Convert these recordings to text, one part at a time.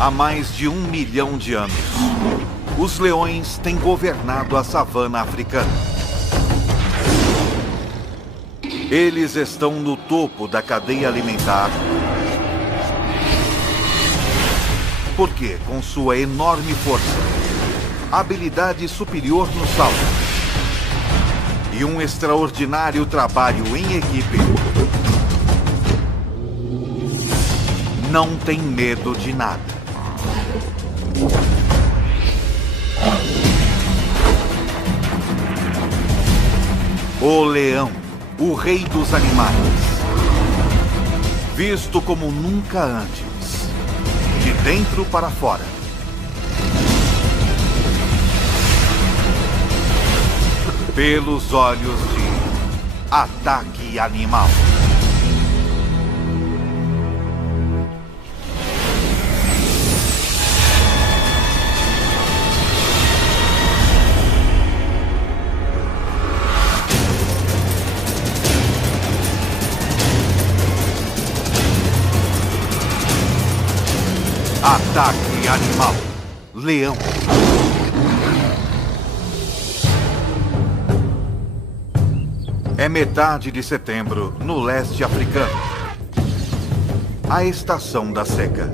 Há mais de 1 milhão de anos, os leões têm governado a savana africana. Eles estão no topo da cadeia alimentar, porque, com sua enorme força, habilidade superior no salto e um extraordinário trabalho em equipe, não tem medo de nada. O leão, o rei dos animais, visto como nunca antes, de dentro para fora. Pelos olhos de Ataque Animal. Ataque Animal. Leão. É metade de setembro, no leste africano. A estação da seca.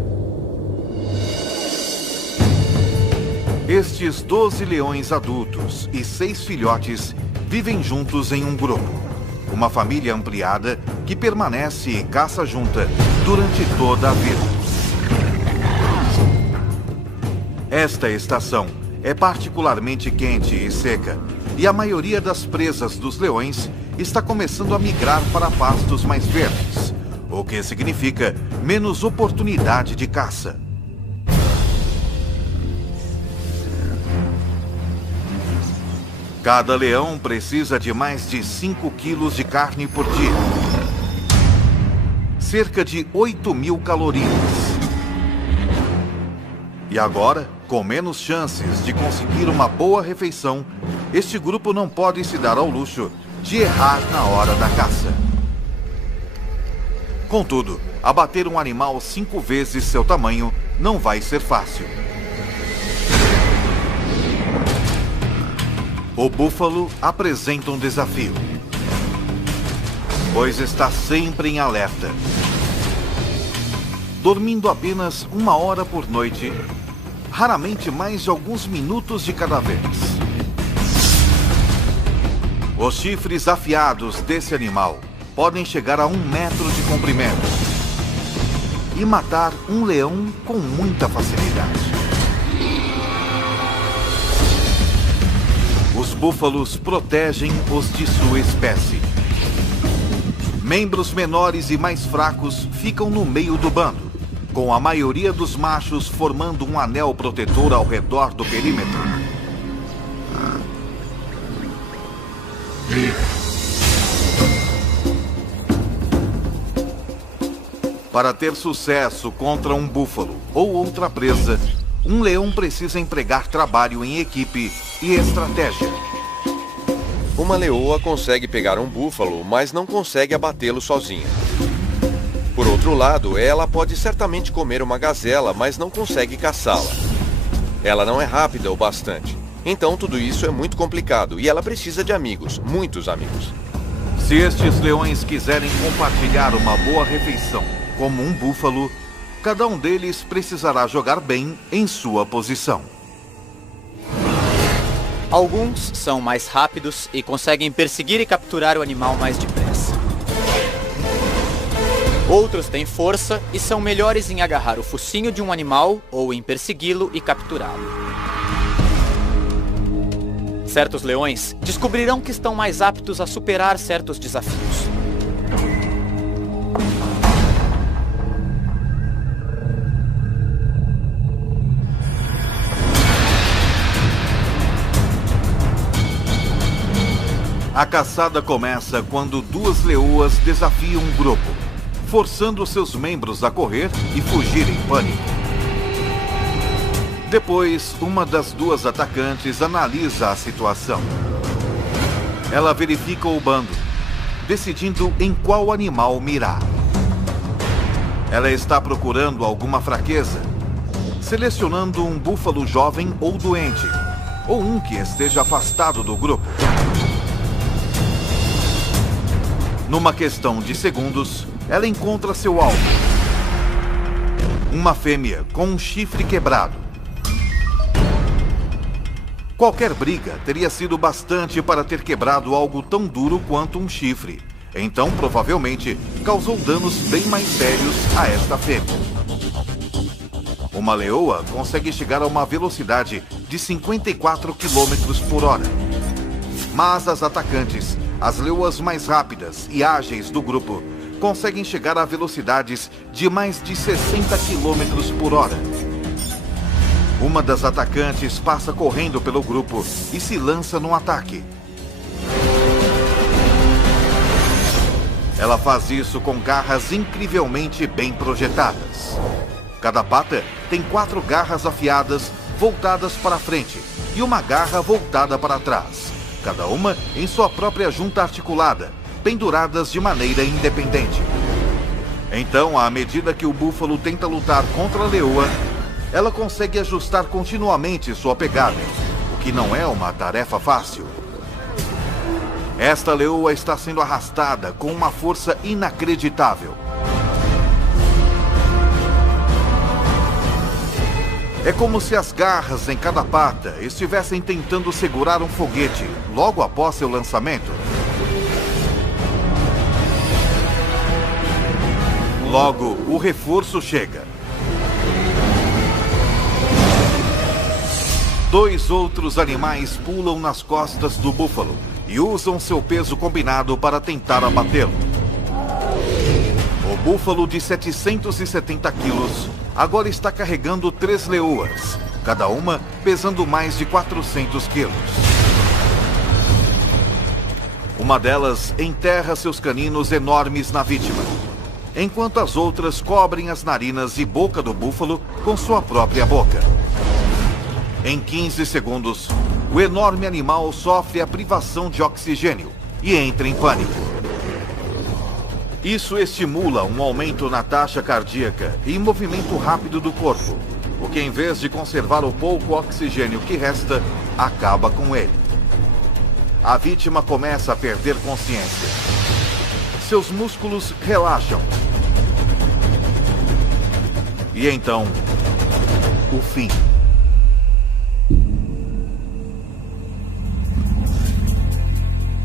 Estes 12 leões adultos e 6 filhotes vivem juntos em um grupo. Uma família ampliada que permanece e caça junta durante toda a vida. Esta estação é particularmente quente e seca, e a maioria das presas dos leões está começando a migrar para pastos mais verdes, o que significa menos oportunidade de caça. Cada leão precisa de mais de 5 quilos de carne por dia, cerca de 8.000 calorias. E agora, com menos chances de conseguir uma boa refeição, este grupo não pode se dar ao luxo de errar na hora da caça. Contudo, abater um animal 5 vezes seu tamanho não vai ser fácil. O búfalo apresenta um desafio, pois está sempre em alerta. Dormindo apenas 1 hora por noite, raramente mais de alguns minutos de cada vez. Os chifres afiados desse animal podem chegar a 1 metro de comprimento e matar um leão com muita facilidade. Os búfalos protegem os de sua espécie. Membros menores e mais fracos ficam no meio do bando, com a maioria dos machos formando um anel protetor ao redor do perímetro. Para ter sucesso contra um búfalo ou outra presa, um leão precisa empregar trabalho em equipe e estratégia. Uma leoa consegue pegar um búfalo, mas não consegue abatê-lo sozinha. Por outro lado, ela pode certamente comer uma gazela, mas não consegue caçá-la. Ela não é rápida o bastante. Então tudo isso é muito complicado e ela precisa de amigos, muitos amigos. Se estes leões quiserem compartilhar uma boa refeição como um búfalo, cada um deles precisará jogar bem em sua posição. Alguns são mais rápidos e conseguem perseguir e capturar o animal mais depressa. Outros têm força e são melhores em agarrar o focinho de um animal ou em persegui-lo e capturá-lo. Certos leões descobrirão que estão mais aptos a superar certos desafios. A caçada começa quando 2 leoas desafiam um grupo, forçando seus membros a correr e fugir em pânico. Depois, uma das 2 atacantes analisa a situação. Ela verifica o bando, decidindo em qual animal mirar. Ela está procurando alguma fraqueza, selecionando um búfalo jovem ou doente, ou um que esteja afastado do grupo. Numa questão de segundos, ela encontra seu alvo. Uma fêmea com um chifre quebrado. Qualquer briga teria sido bastante para ter quebrado algo tão duro quanto um chifre. Então, provavelmente, causou danos bem mais sérios a esta fêmea. Uma leoa consegue chegar a uma velocidade de 54 km por hora. Mas as atacantes, as leoas mais rápidas e ágeis do grupo, conseguem chegar a velocidades de mais de 60 km por hora. Uma das atacantes passa correndo pelo grupo e se lança num ataque. Ela faz isso com garras incrivelmente bem projetadas. Cada pata tem 4 garras afiadas voltadas para frente e uma garra voltada para trás, cada uma em sua própria junta articulada, penduradas de maneira independente. Então, à medida que o búfalo tenta lutar contra a leoa, ela consegue ajustar continuamente sua pegada, o que não é uma tarefa fácil. Esta leoa está sendo arrastada com uma força inacreditável. É como se as garras em cada pata estivessem tentando segurar um foguete logo após seu lançamento. Logo, o reforço chega. 2 outros animais pulam nas costas do búfalo e usam seu peso combinado para tentar abatê-lo. O búfalo de 770 quilos agora está carregando 3 leoas, cada uma pesando mais de 400 quilos. Uma delas enterra seus caninos enormes na vítima, enquanto as outras cobrem as narinas e boca do búfalo com sua própria boca. Em 15 segundos, o enorme animal sofre a privação de oxigênio e entra em pânico. Isso estimula um aumento na taxa cardíaca e movimento rápido do corpo, o que, em vez de conservar o pouco oxigênio que resta, acaba com ele. A vítima começa a perder consciência. Seus músculos relaxam. E então, o fim.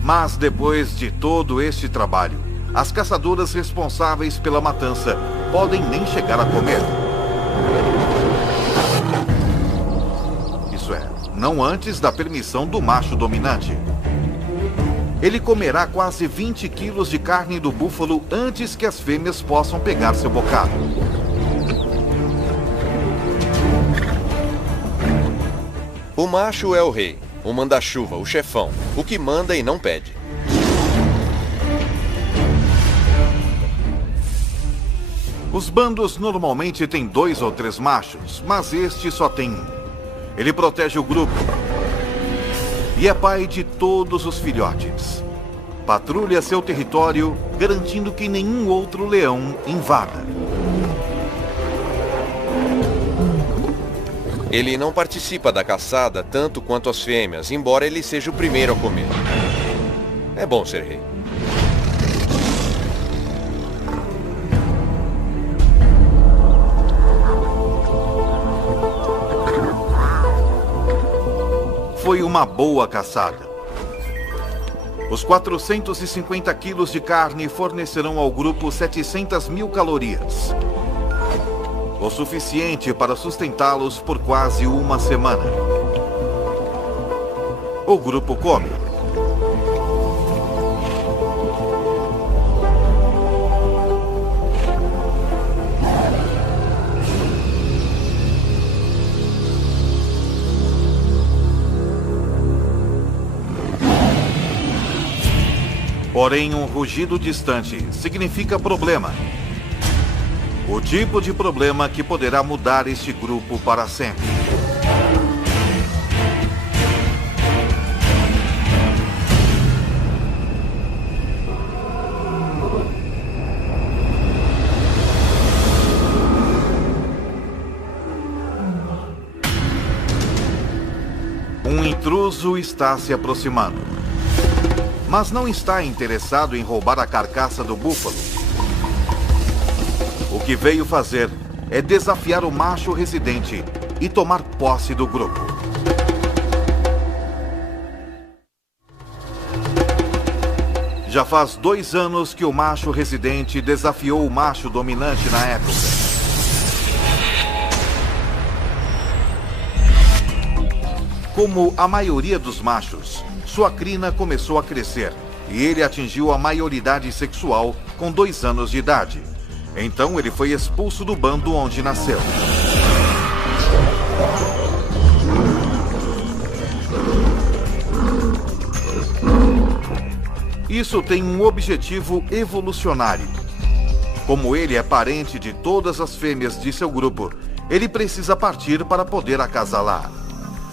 Mas depois de todo este trabalho, as caçadoras responsáveis pela matança podem nem chegar a comer. Isso é, não antes da permissão do macho dominante. Ele comerá quase 20 quilos de carne do búfalo antes que as fêmeas possam pegar seu bocado. O macho é o rei, o manda-chuva, o chefão, o que manda e não pede. Os bandos normalmente têm 2 ou 3 machos, mas este só tem 1. Ele protege o grupo e é pai de todos os filhotes. Patrulha seu território, garantindo que nenhum outro leão invada. Ele não participa da caçada tanto quanto as fêmeas, embora ele seja o primeiro a comer. É bom ser rei. Foi uma boa caçada. Os 450 quilos de carne fornecerão ao grupo 700 mil calorias. O suficiente para sustentá-los por quase uma semana. O grupo come. Porém, um rugido distante significa problema. O tipo de problema que poderá mudar este grupo para sempre. intruso está se aproximando. Mas não está interessado em roubar a carcaça do búfalo. O que veio fazer é desafiar o macho residente e tomar posse do grupo. Já faz 2 anos que o macho residente desafiou o macho dominante na época. Como a maioria dos machos, sua crina começou a crescer e ele atingiu a maioridade sexual com 2 anos de idade. Então ele foi expulso do bando onde nasceu. Isso tem um objetivo evolucionário. Como ele é parente de todas as fêmeas de seu grupo, ele precisa partir para poder acasalar.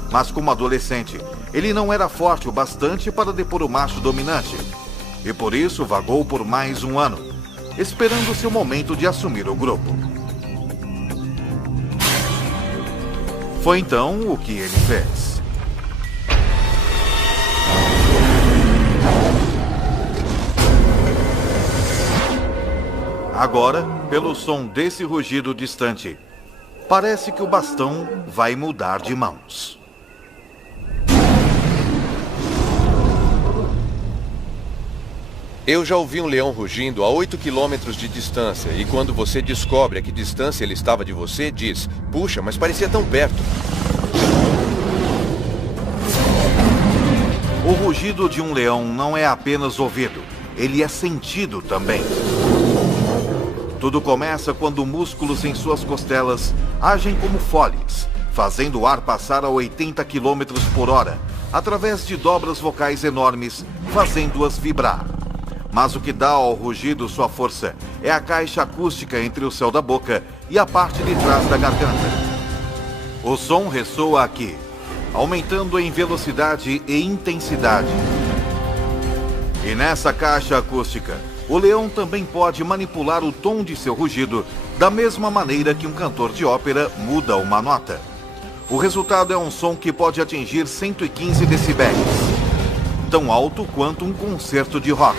Mas como adolescente, ele não era forte o bastante para depor o macho dominante. E por isso vagou por mais 1 ano, esperando seu momento de assumir o grupo. Foi então o que ele fez. Agora, pelo som desse rugido distante, parece que o bastão vai mudar de mãos. Eu já ouvi um leão rugindo a 8 quilômetros de distância, e quando você descobre a que distância ele estava de você, diz: puxa, mas parecia tão perto. O rugido de um leão não é apenas ouvido, ele é sentido também. Tudo começa quando músculos em suas costelas agem como foles, fazendo o ar passar a 80 km por hora, através de dobras vocais enormes, fazendo-as vibrar. Mas o que dá ao rugido sua força é a caixa acústica entre o céu da boca e a parte de trás da garganta. O som ressoa aqui, aumentando em velocidade e intensidade. E nessa caixa acústica, o leão também pode manipular o tom de seu rugido da mesma maneira que um cantor de ópera muda uma nota. O resultado é um som que pode atingir 115 decibéis, tão alto quanto um concerto de rock.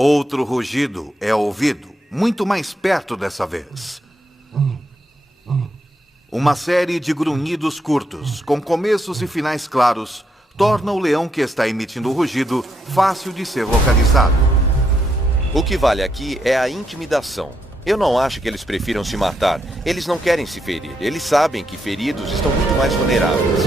Outro rugido é ouvido, muito mais perto dessa vez. Uma série de grunhidos curtos, com começos e finais claros, torna o leão que está emitindo o rugido fácil de ser localizado. O que vale aqui é a intimidação. Eu não acho que eles prefiram se matar. Eles não querem se ferir. Eles sabem que feridos estão muito mais vulneráveis.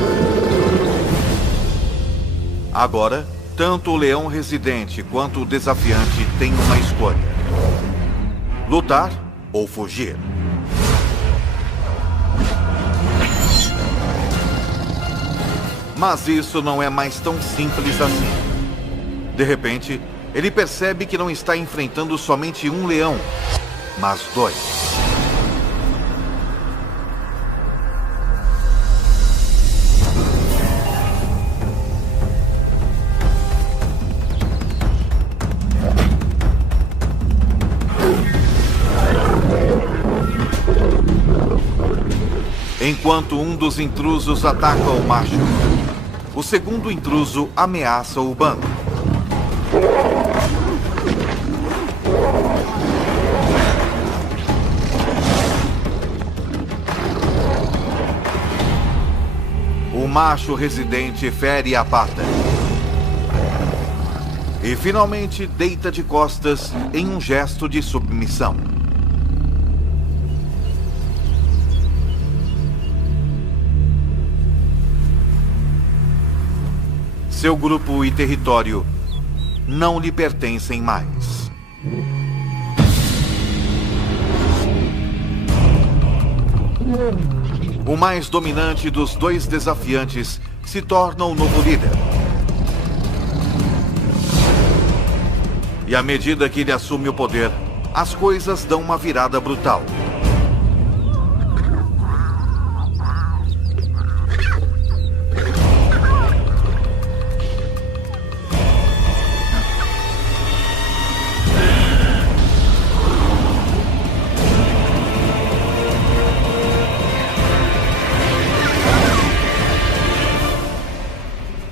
Agora, tanto o leão residente quanto o desafiante têm uma escolha: lutar ou fugir. Mas isso não é mais tão simples assim. De repente, ele percebe que não está enfrentando somente um leão, mas 2. Enquanto um dos intrusos ataca o macho, o segundo intruso ameaça o bando. O macho residente fere a pata e finalmente deita de costas em um gesto de submissão. Seu grupo e território não lhe pertencem mais. O mais dominante dos 2 desafiantes se torna o novo líder. E à medida que ele assume o poder, as coisas dão uma virada brutal.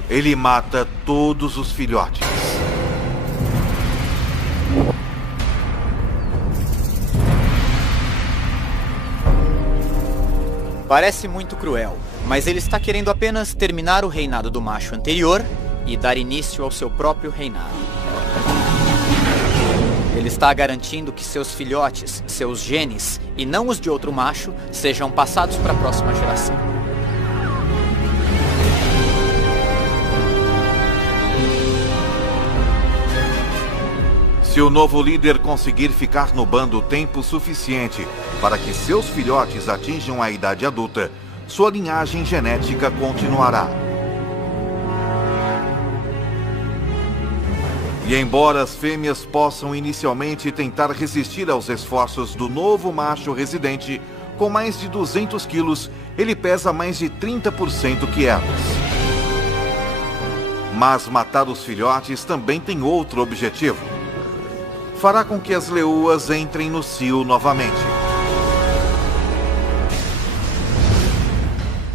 Ele mata todos os filhotes. Parece muito cruel, mas ele está querendo apenas terminar o reinado do macho anterior e dar início ao seu próprio reinado. Ele está garantindo que seus filhotes, seus genes, e não os de outro macho, sejam passados para a próxima geração. Se o novo líder conseguir ficar no bando tempo suficiente para que seus filhotes atinjam a idade adulta, sua linhagem genética continuará. E embora as fêmeas possam inicialmente tentar resistir aos esforços do novo macho residente, com mais de 200 quilos, ele pesa mais de 30% que elas. Mas matar os filhotes também tem outro objetivo. Fará com que as leoas entrem no cio novamente.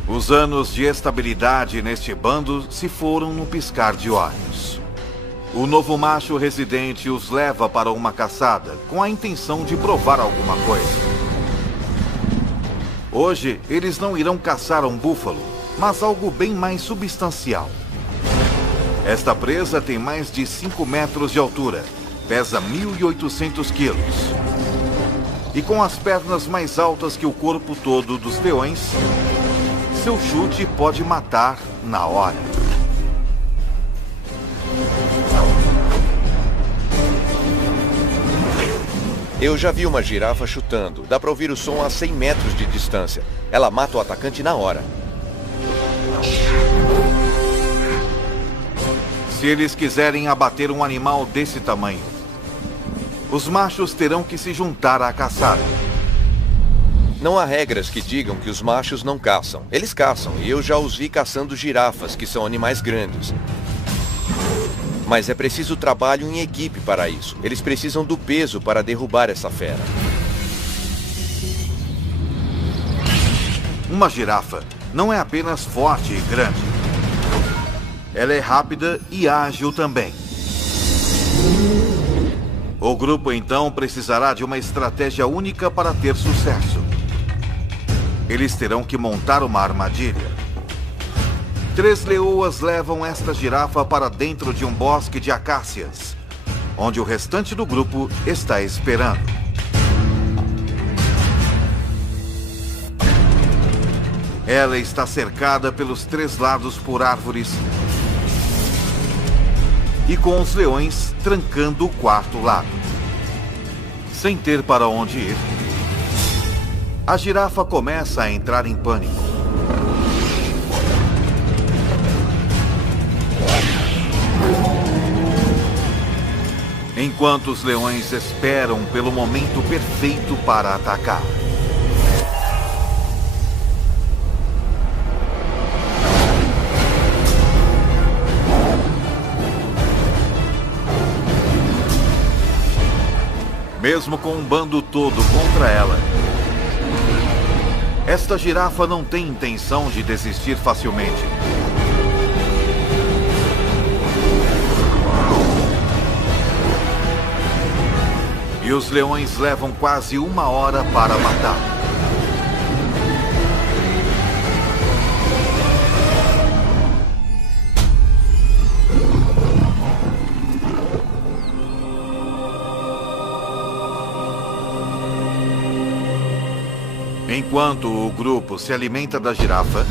Os anos de estabilidade neste bando se foram num piscar de olhos. O novo macho residente os leva para uma caçada com a intenção de provar alguma coisa. Hoje, eles não irão caçar um búfalo, mas algo bem mais substancial. Esta presa tem mais de 5 metros de altura. Pesa 1.800 quilos. E com as pernas mais altas que o corpo todo dos leões, seu chute pode matar na hora. Eu já vi uma girafa chutando. Dá para ouvir o som a 100 metros de distância. Ela mata o atacante na hora. Se eles quiserem abater um animal desse tamanho, os machos terão que se juntar à caçada. Não há regras que digam que os machos não caçam. Eles caçam, e eu já os vi caçando girafas, que são animais grandes. Mas é preciso trabalho em equipe para isso. Eles precisam do peso para derrubar essa fera. Uma girafa não é apenas forte e grande. Ela é rápida e ágil também. O grupo então precisará de uma estratégia única para ter sucesso. Eles terão que montar uma armadilha. 3 leoas levam esta girafa para dentro de um bosque de acácias, onde o restante do grupo está esperando. Ela está cercada pelos 3 lados por árvores e com os leões trancando o 4º lado. Sem ter para onde ir, a girafa começa a entrar em pânico. Enquanto os leões esperam pelo momento perfeito para atacar. Mesmo com um bando todo contra ela, esta girafa não tem intenção de desistir facilmente. E os leões levam quase 1 hora para matar. Enquanto o grupo se alimenta da girafa,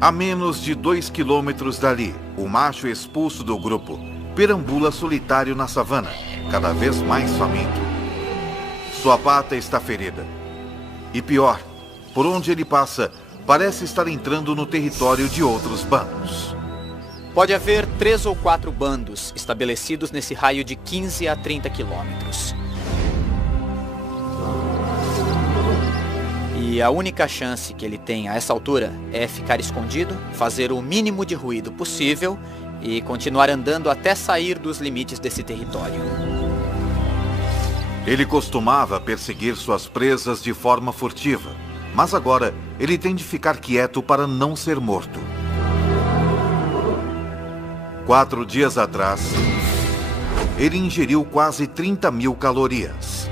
a menos de 2 quilômetros dali, o macho expulso do grupo perambula solitário na savana, cada vez mais faminto. Sua pata está ferida. E pior, por onde ele passa, parece estar entrando no território de outros bandos. Pode haver 3 ou 4 bandos estabelecidos nesse raio de 15 a 30 quilômetros. E a única chance que ele tem a essa altura é ficar escondido, fazer o mínimo de ruído possível e continuar andando até sair dos limites desse território. Ele costumava perseguir suas presas de forma furtiva, mas agora ele tem de ficar quieto para não ser morto. 4 dias atrás, ele ingeriu quase 30.000 calorias.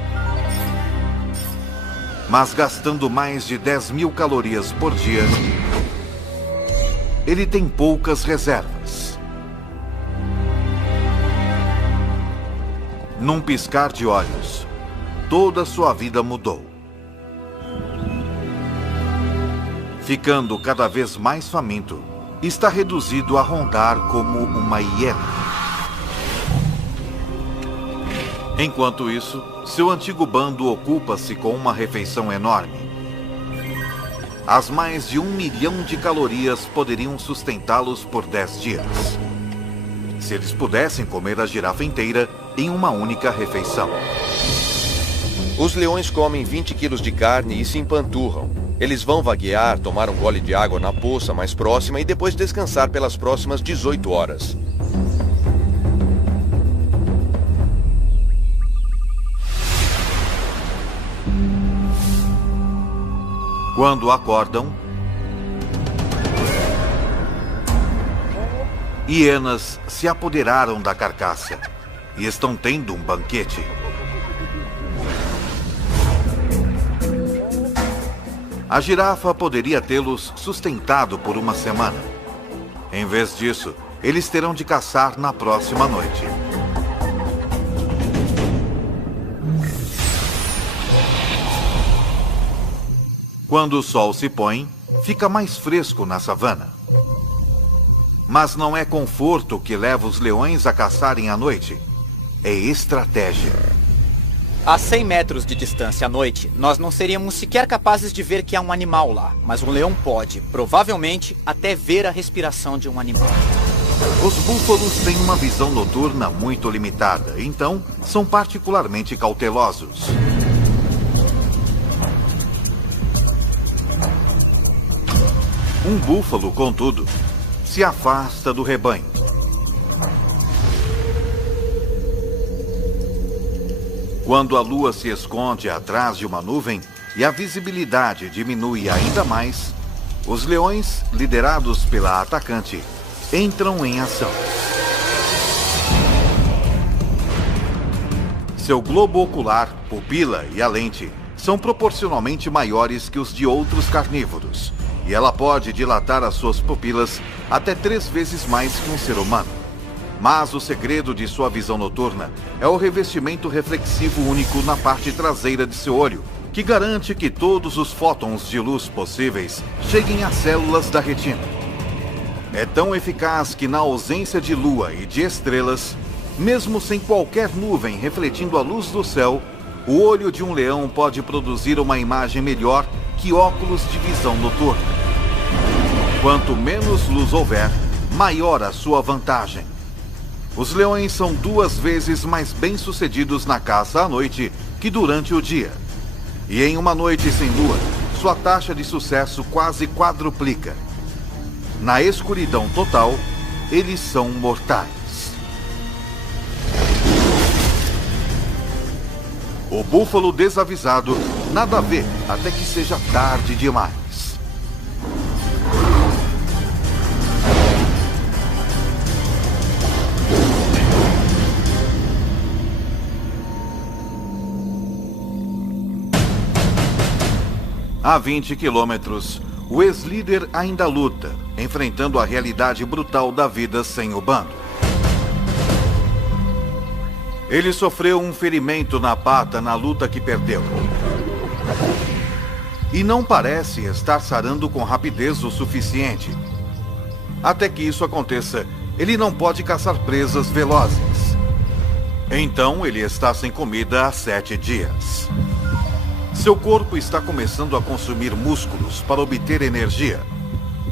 Mas gastando mais de 10.000 calorias por dia, ele tem poucas reservas. Num piscar de olhos, toda sua vida mudou. Ficando cada vez mais faminto, está reduzido a rondar como uma hiena. Enquanto isso, seu antigo bando ocupa-se com uma refeição enorme. As mais de 1 milhão de calorias poderiam sustentá-los por 10 dias. Se eles pudessem comer a girafa inteira em uma única refeição. Os leões comem 20 quilos de carne e se empanturram. Eles vão vaguear, tomar um gole de água na poça mais próxima e depois descansar pelas próximas 18 horas. Quando acordam, hienas se apoderaram da carcaça e estão tendo um banquete. A girafa poderia tê-los sustentado por uma semana. Em vez disso, eles terão de caçar na próxima noite. Quando o sol se põe, fica mais fresco na savana. Mas não é conforto que leva os leões a caçarem à noite. É estratégia. A 100 metros de distância à noite, nós não seríamos sequer capazes de ver que há um animal lá. Mas um leão pode, provavelmente, até ver a respiração de um animal. Os búfalos têm uma visão noturna muito limitada, então são particularmente cautelosos. Um búfalo, contudo, se afasta do rebanho. Quando a lua se esconde atrás de uma nuvem e a visibilidade diminui ainda mais, os leões, liderados pela atacante, entram em ação. Seu globo ocular, pupila e a lente são proporcionalmente maiores que os de outros carnívoros, e ela pode dilatar as suas pupilas até 3 vezes mais que um ser humano. Mas o segredo de sua visão noturna é o revestimento reflexivo único na parte traseira de seu olho, que garante que todos os fótons de luz possíveis cheguem às células da retina. É tão eficaz que, na ausência de lua e de estrelas, mesmo sem qualquer nuvem refletindo a luz do céu, o olho de um leão pode produzir uma imagem melhor que óculos de visão noturna. Quanto menos luz houver, maior a sua vantagem. Os leões são 2 vezes mais bem-sucedidos na caça à noite que durante o dia. E em uma noite sem lua, sua taxa de sucesso quase quadruplica. Na escuridão total, eles são mortais. O búfalo desavisado nada vê até que seja tarde demais. A 20 quilômetros, o ex-líder ainda luta, enfrentando a realidade brutal da vida sem o bando. Ele sofreu um ferimento na pata na luta que perdeu. E não parece estar sarando com rapidez o suficiente. Até que isso aconteça, ele não pode caçar presas velozes. Então ele está sem comida há 7 dias. Seu corpo está começando a consumir músculos para obter energia,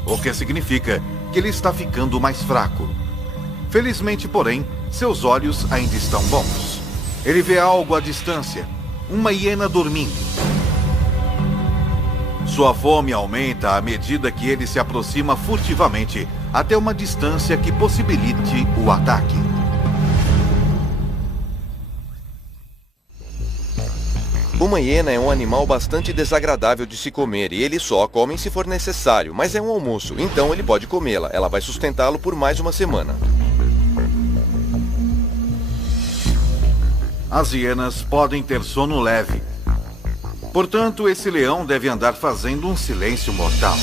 o que significa que ele está ficando mais fraco. Felizmente, porém, seus olhos ainda estão bons. Ele vê algo à distância, uma hiena dormindo. Sua fome aumenta à medida que ele se aproxima furtivamente até uma distância que possibilite o ataque. Uma hiena é um animal bastante desagradável de se comer e ele só come se for necessário, mas é um almoço, então ele pode comê-la. Ela vai sustentá-lo por mais uma semana. As hienas podem ter sono leve. Portanto, esse leão deve andar fazendo um silêncio mortal.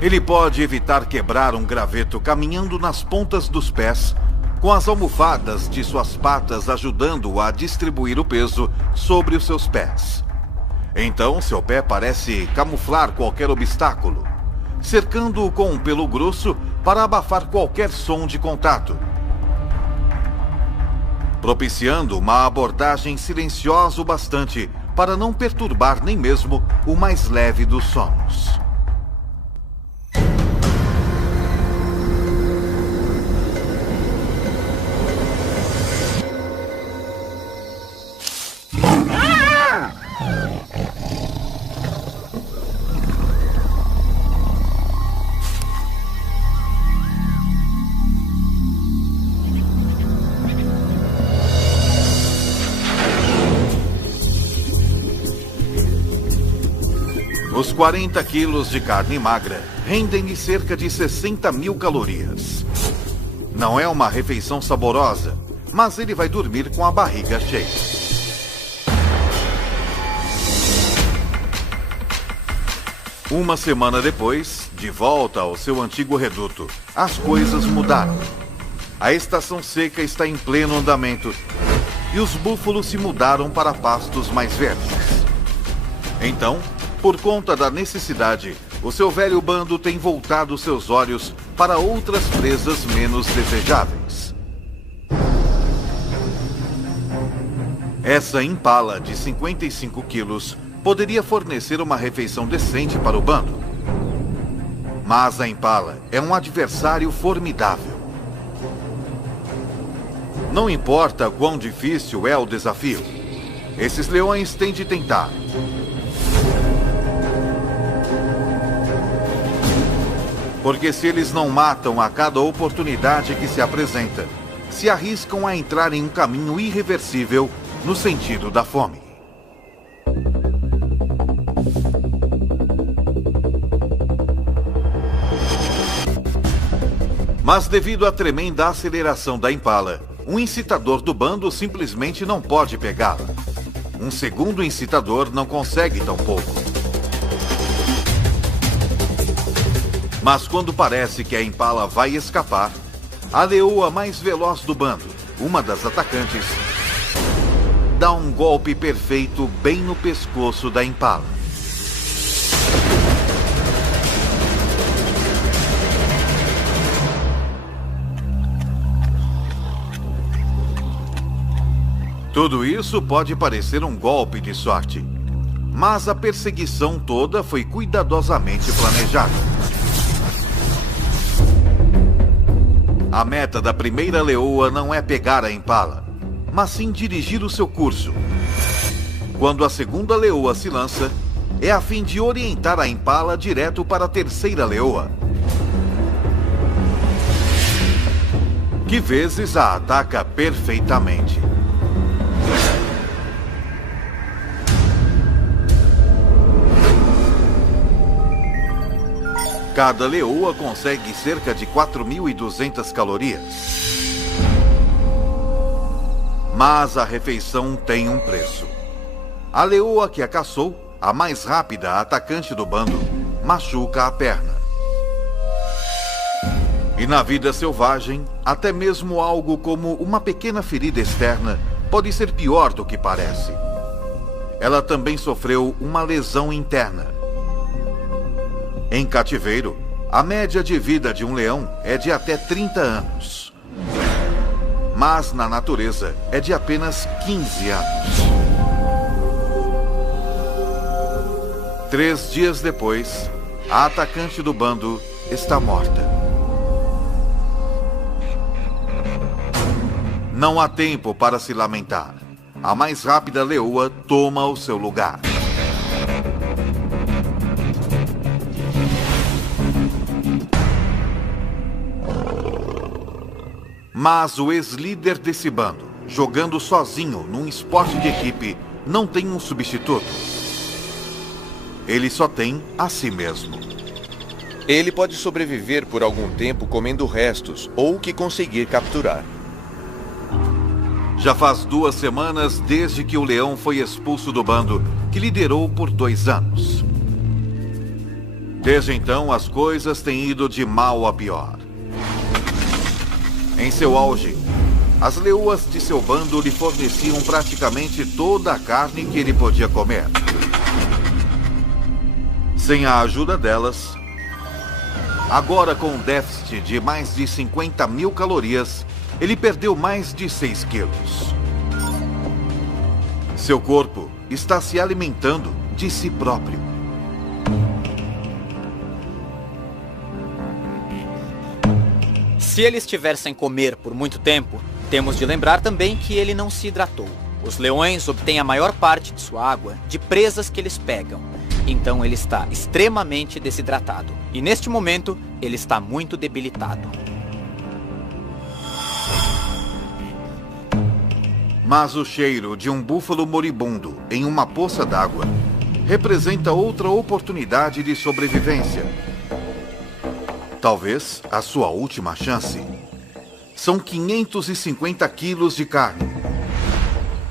Ele pode evitar quebrar um graveto caminhando nas pontas dos pés, com as almofadas de suas patas ajudando-o a distribuir o peso sobre os seus pés. Então, seu pé parece camuflar qualquer obstáculo, cercando-o com um pelo grosso para abafar qualquer som de contato, propiciando uma abordagem silenciosa o bastante para não perturbar nem mesmo o mais leve dos sonos. Os 40 quilos de carne magra rendem-lhe cerca de 60 mil calorias. Não é uma refeição saborosa, mas ele vai dormir com a barriga cheia. Uma semana depois, de volta ao seu antigo reduto, as coisas mudaram. A estação seca está em pleno andamento e os búfalos se mudaram para pastos mais verdes. Então, por conta da necessidade, o seu velho bando tem voltado seus olhos para outras presas menos desejáveis. Essa impala de 55 quilos poderia fornecer uma refeição decente para o bando. Mas a impala é um adversário formidável. Não importa quão difícil é o desafio, esses leões têm de tentar. Porque se eles não matam a cada oportunidade que se apresenta, se arriscam a entrar em um caminho irreversível no sentido da fome. Mas devido à tremenda aceleração da impala, um incitador do bando simplesmente não pode pegá-la. Um segundo incitador não consegue tão pouco. Mas quando parece que a impala vai escapar, a leoa mais veloz do bando, uma das atacantes, dá um golpe perfeito bem no pescoço da impala. Tudo isso pode parecer um golpe de sorte, mas a perseguição toda foi cuidadosamente planejada. A meta da primeira leoa não é pegar a impala, mas sim dirigir o seu curso. Quando a segunda leoa se lança, é a fim de orientar a impala direto para a terceira leoa, que vezes a ataca perfeitamente. Cada leoa consegue cerca de 4.200 calorias. Mas a refeição tem um preço. A leoa que a caçou, a mais rápida atacante do bando, machuca a perna. E na vida selvagem, até mesmo algo como uma pequena ferida externa pode ser pior do que parece. Ela também sofreu uma lesão interna. Em cativeiro, a média de vida de um leão é de até 30 anos. Mas na natureza é de apenas 15 anos. 3 dias depois, a atacante do bando está morta. Não há tempo para se lamentar. A mais rápida leoa toma o seu lugar. Mas o ex-líder desse bando, jogando sozinho num esporte de equipe, não tem um substituto. Ele só tem a si mesmo. Ele pode sobreviver por algum tempo comendo restos ou o que conseguir capturar. Já faz 2 semanas desde que o leão foi expulso do bando, que liderou por 2 anos. Desde então, as coisas têm ido de mal a pior. Em seu auge, as leoas de seu bando lhe forneciam praticamente toda a carne que ele podia comer. Sem a ajuda delas, agora com um déficit de mais de 50.000 calorias, ele perdeu mais de 6 quilos. Seu corpo está se alimentando de si próprio. Se ele estiver sem comer por muito tempo, temos de lembrar também que ele não se hidratou. Os leões obtêm a maior parte de sua água de presas que eles pegam. Então ele está extremamente desidratado. E neste momento, ele está muito debilitado. Mas o cheiro de um búfalo moribundo em uma poça d'água representa outra oportunidade de sobrevivência. Talvez a sua última chance. São 550 quilos de carne.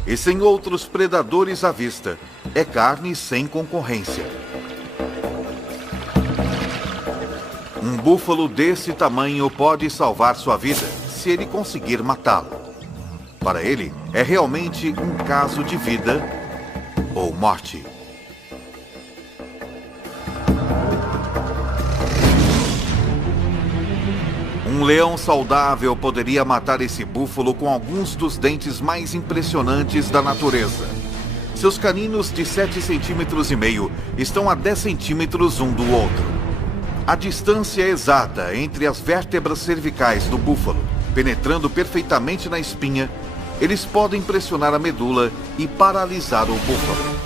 E sem outros predadores à vista, é carne sem concorrência. Um búfalo desse tamanho pode salvar sua vida se ele conseguir matá-lo. Para ele, é realmente um caso de vida ou morte. Um leão saudável poderia matar esse búfalo com alguns dos dentes mais impressionantes da natureza. Seus caninos de 7,5 centímetros estão a 10 centímetros um do outro. A distância exata entre as vértebras cervicais do búfalo, penetrando perfeitamente na espinha, eles podem pressionar a medula e paralisar o búfalo.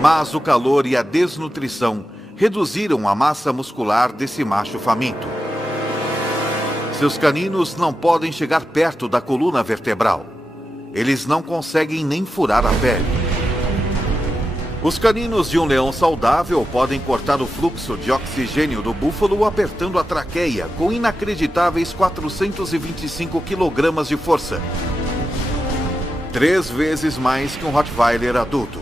Mas o calor e a desnutrição reduziram a massa muscular desse macho faminto. Seus caninos não podem chegar perto da coluna vertebral. Eles não conseguem nem furar a pele. Os caninos de um leão saudável podem cortar o fluxo de oxigênio do búfalo apertando a traqueia com inacreditáveis 425 kg de força. 3 vezes mais que um Rottweiler adulto.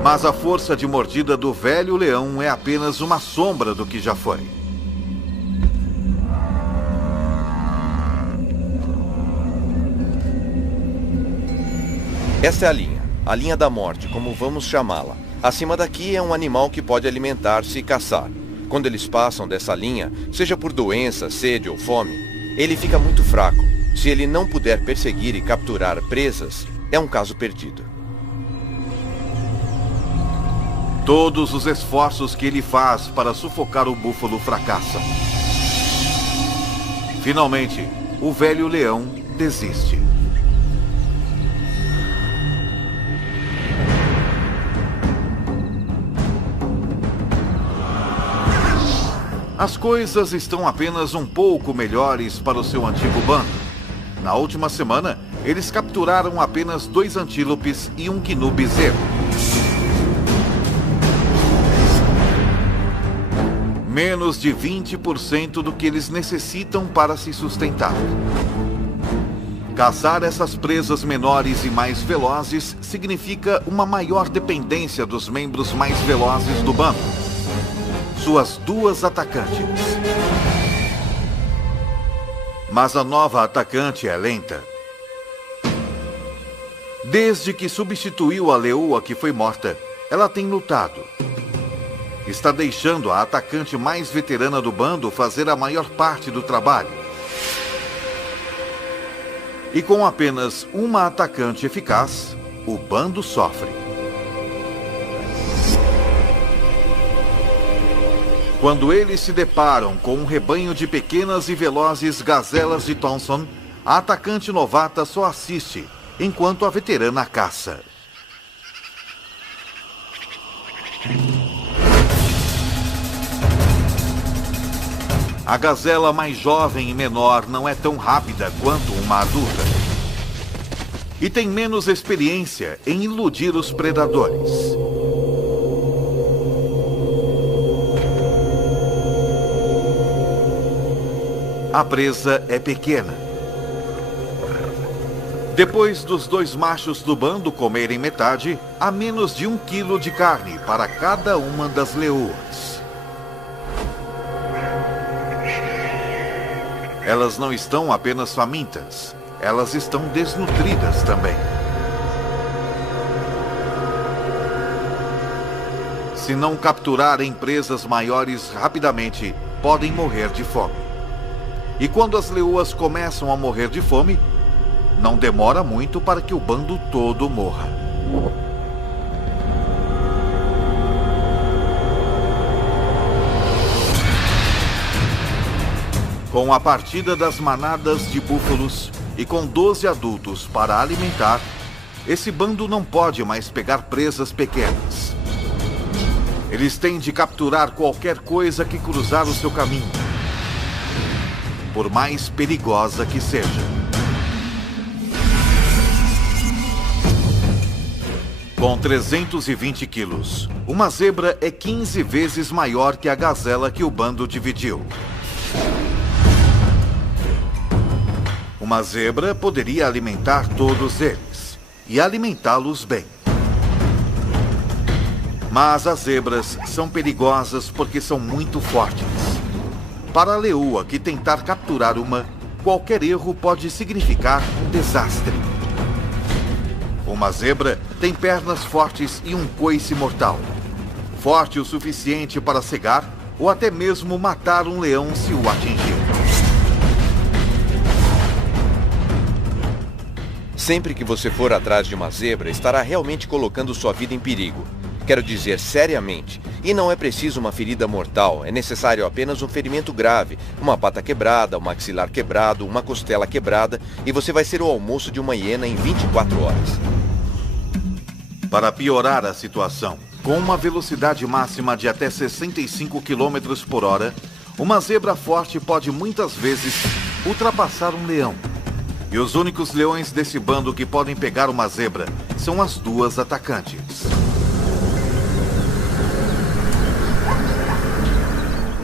Mas a força de mordida do velho leão é apenas uma sombra do que já foi. Esta é a linha da morte, como vamos chamá-la. Acima daqui é um animal que pode alimentar-se e caçar. Quando eles passam dessa linha, seja por doença, sede ou fome, ele fica muito fraco. Se ele não puder perseguir e capturar presas, é um caso perdido. Todos os esforços que ele faz para sufocar o búfalo fracassam. Finalmente, o velho leão desiste. As coisas estão apenas um pouco melhores para o seu antigo bando. Na última semana, eles capturaram apenas 2 antílopes e um gnu bezerro. Menos de 20% do que eles necessitam para se sustentar. Caçar essas presas menores e mais velozes significa uma maior dependência dos membros mais velozes do bando. Suas 2 atacantes. Mas a nova atacante é lenta. Desde que substituiu a leoa que foi morta, ela tem lutado. Está deixando a atacante mais veterana do bando fazer a maior parte do trabalho. E com apenas uma atacante eficaz, o bando sofre. Quando eles se deparam com um rebanho de pequenas e velozes gazelas de Thompson, a atacante novata só assiste, enquanto a veterana caça. A gazela mais jovem e menor não é tão rápida quanto uma adulta. E tem menos experiência em iludir os predadores. A presa é pequena. Depois dos dois machos do bando comerem metade, há menos de 1 quilo de carne para cada uma das leoas. Elas não estão apenas famintas, elas estão desnutridas também. Se não capturarem presas maiores rapidamente, podem morrer de fome. E quando as leoas começam a morrer de fome, não demora muito para que o bando todo morra. Com a partida das manadas de búfalos e com 12 adultos para alimentar, esse bando não pode mais pegar presas pequenas. Eles têm de capturar qualquer coisa que cruzar o seu caminho, por mais perigosa que seja. Com 320 quilos, uma zebra é 15 vezes maior que a gazela que o bando dividiu. Uma zebra poderia alimentar todos eles, e alimentá-los bem. Mas as zebras são perigosas porque são muito fortes. Para a leoa que tentar capturar uma, qualquer erro pode significar um desastre. Uma zebra tem pernas fortes e um coice mortal. Forte o suficiente para cegar ou até mesmo matar um leão se o atingir. Sempre que você for atrás de uma zebra, estará realmente colocando sua vida em perigo. Quero dizer, seriamente. E não é preciso uma ferida mortal, é necessário apenas um ferimento grave, uma pata quebrada, um maxilar quebrado, uma costela quebrada, e você vai ser o almoço de uma hiena em 24 horas. Para piorar a situação, com uma velocidade máxima de até 65 km por hora, uma zebra forte pode muitas vezes ultrapassar um leão. E os únicos leões desse bando que podem pegar uma zebra são as duas atacantes.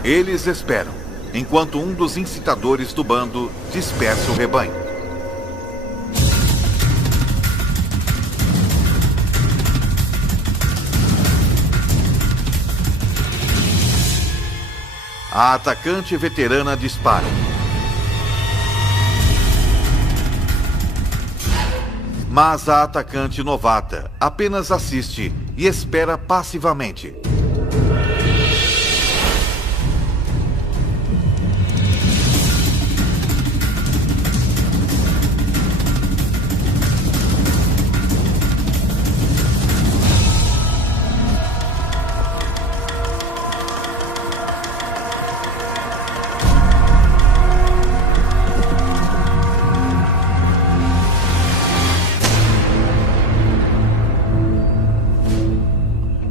Eles esperam, enquanto um dos incitadores do bando dispersa o rebanho. A atacante veterana dispara. Mas a atacante novata apenas assiste e espera passivamente.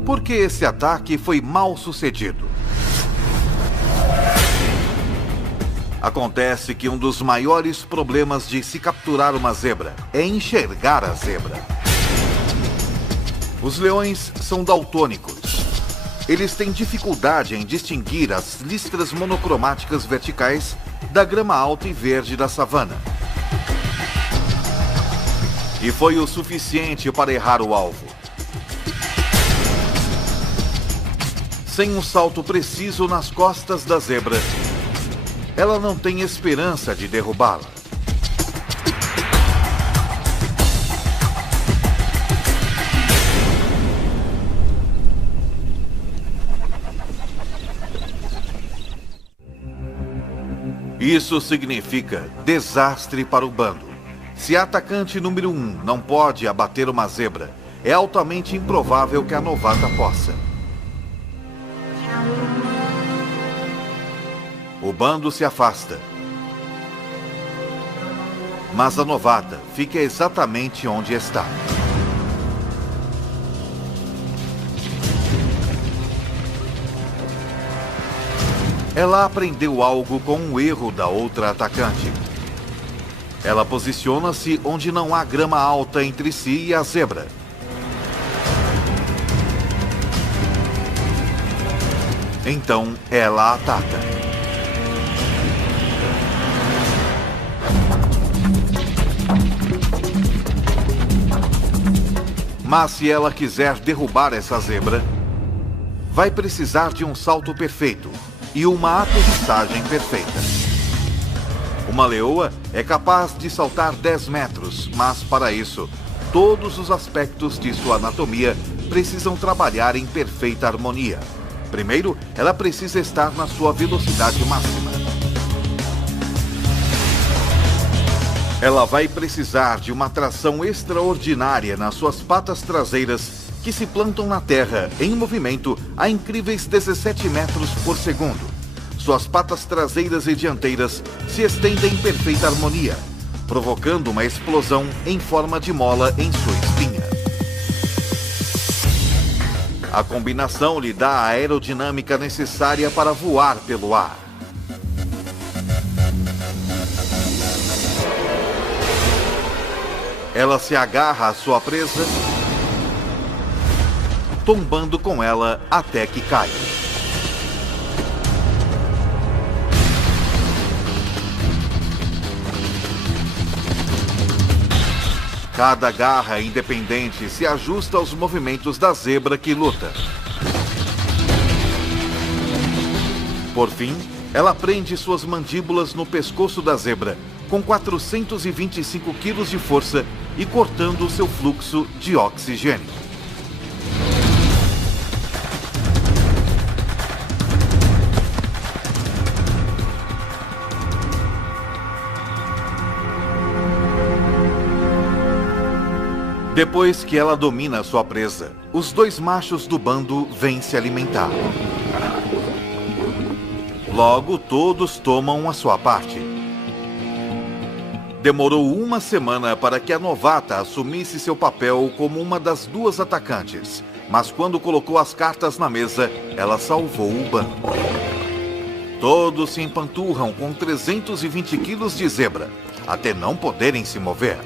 Por que esse ataque foi mal sucedido? Acontece que um dos maiores problemas de se capturar uma zebra é enxergar a zebra. Os leões são daltônicos. Eles têm dificuldade em distinguir as listras monocromáticas verticais da grama alta e verde da savana. E foi o suficiente para errar o alvo. Sem um salto preciso nas costas da zebra, ela não tem esperança de derrubá-la. Isso significa desastre para o bando. Se a atacante número 1 não pode abater uma zebra, é altamente improvável que a novata possa. O bando se afasta. Mas a novata fica exatamente onde está. ela aprendeu algo com um erro da outra atacante. Ela posiciona-se onde não há grama alta entre si e a zebra. Então, ela ataca. Mas se ela quiser derrubar essa zebra, vai precisar de um salto perfeito e uma aterrissagem perfeita. Uma leoa é capaz de saltar 10 metros, mas para isso, todos os aspectos de sua anatomia precisam trabalhar em perfeita harmonia. Primeiro, ela precisa estar na sua velocidade máxima. Ela vai precisar de uma tração extraordinária nas suas patas traseiras, que se plantam na terra em movimento a incríveis 17 metros por segundo. Suas patas traseiras e dianteiras se estendem em perfeita harmonia, provocando uma explosão em forma de mola em sua espinha. A combinação lhe dá a aerodinâmica necessária para voar pelo ar. Ela se agarra à sua presa, tombando com ela até que cai. Cada garra independente se ajusta aos movimentos da zebra que luta. Por fim, ela prende suas mandíbulas no pescoço da zebra, com 425 quilos de força e cortando seu fluxo de oxigênio. Depois que ela domina sua presa, os dois machos do bando vêm se alimentar. Logo, todos tomam a sua parte. Demorou uma semana para que a novata assumisse seu papel como uma das duas atacantes, mas quando colocou as cartas na mesa, ela salvou o bando. Todos se empanturram com 320 quilos de zebra, até não poderem se mover.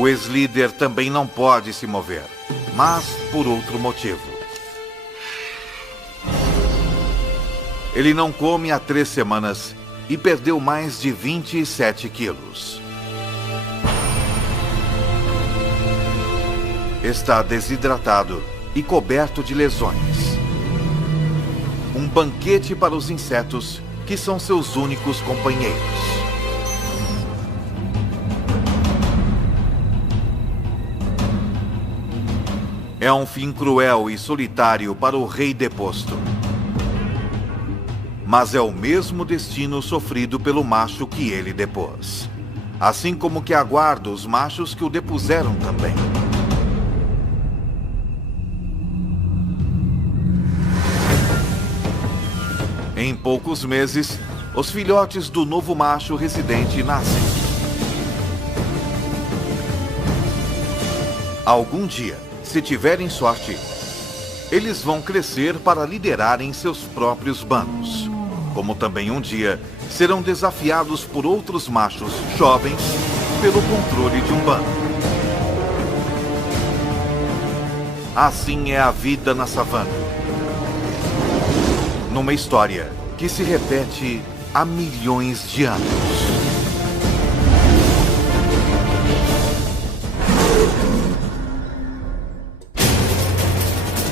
O ex-líder também não pode se mover, mas por outro motivo. Ele não come há 3 semanas e perdeu mais de 27 quilos. Está desidratado e coberto de lesões. Um banquete para os insetos, que são seus únicos companheiros. É um fim cruel e solitário para o rei deposto. Mas é o mesmo destino sofrido pelo macho que ele depôs. Assim como que aguarda os machos que o depuseram também. Em poucos meses, os filhotes do novo macho residente nascem. Algum dia, se tiverem sorte, eles vão crescer para liderarem seus próprios bandos. Como também um dia serão desafiados por outros machos jovens pelo controle de um bando. Assim é a vida na savana. Numa história que se repete há milhões de anos.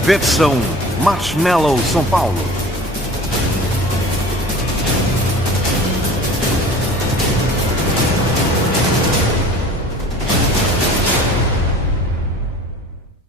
Versão Marshmallow São Paulo.